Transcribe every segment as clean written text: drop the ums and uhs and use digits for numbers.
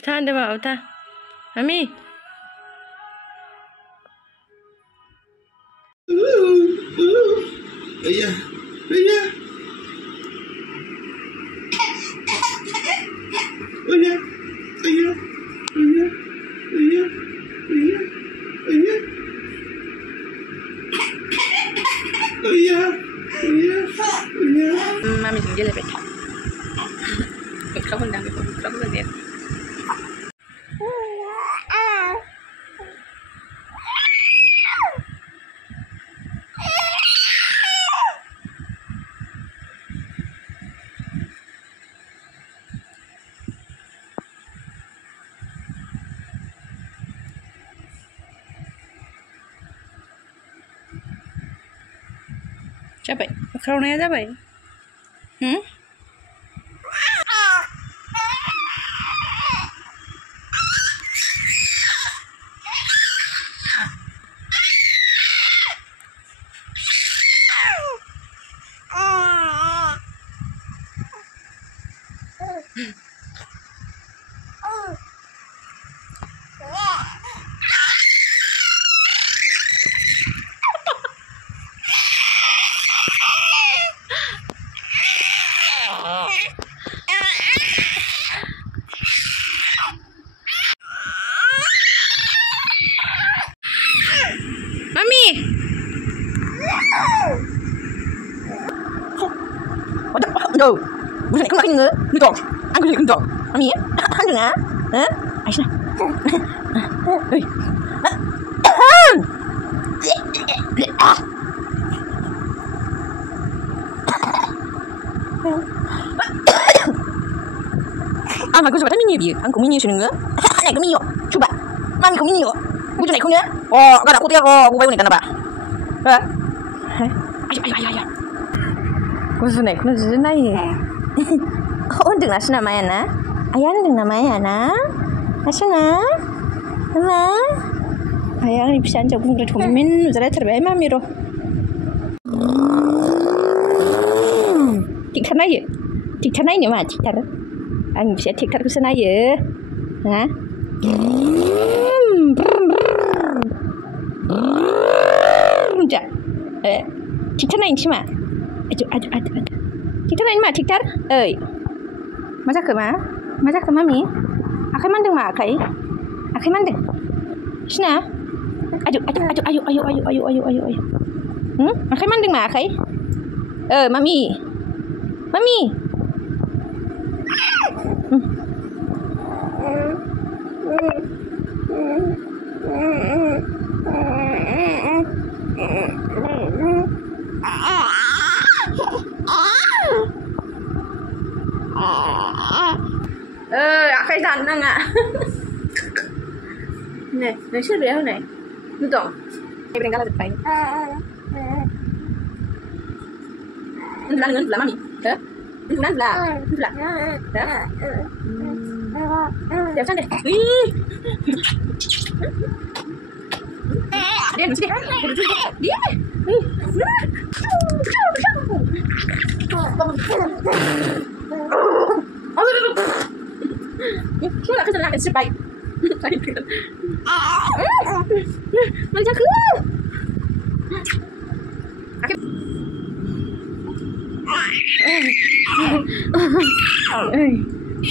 Bata anda ba bata? Mami. Ayah, ayah. Ayah, ayah, ayah, ayah, ayah, ayah. Ayah, ayah, ayah. Mami tinggal lebih. Mikrofon dah, mikrofon dia. Siapa? Makaroni aja, Bay. Mami. Đâu, bữa nay không nói nữa, đi trộn, ăn cái gì không trộn, ăn gì á, ăn được hả? Hả? Ai sao? Mà coba tadi minyak dia, aku minyak sini enggak? Naik ke minyak, coba, mami kau minyak, aku naik kau ni, oh, gak ada aku tiap, oh, aku bayu ni kenapa? Hah? Ayo. 무슨 애? 무슨 나이에? 언제 나시나 마야나? 아얀 등 나마야나? 나시나? 엄마? 아양 이 비싼 저 궁글 도민 누자라 terbaik mamiro. Thích thật này nhỉ mà thích thật. Anh sẽ thích thật cái này nhỉ? Hả? Dạ. Thích thật này chứ mà. Aduh. Kita lain mak cikar. Masak ke ma? Masak ke mami? Akai mandeng mak akai? Akai mandeng. Sina? Aduh. Ayo. Akai mandeng mak akai? Mami. Akai ganteng nggak? Nih siapa dia nih? Lu dong. Ini kalah depan. Enggak mami. Hah? Enggak. Dah. Dia sana deh. Dia mesti dia. Sudah kesana ke sebaik. Macam ke?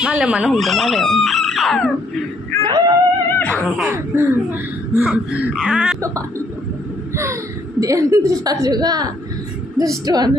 Malam mana hujan malam. Dia bisa juga. Terus tuan.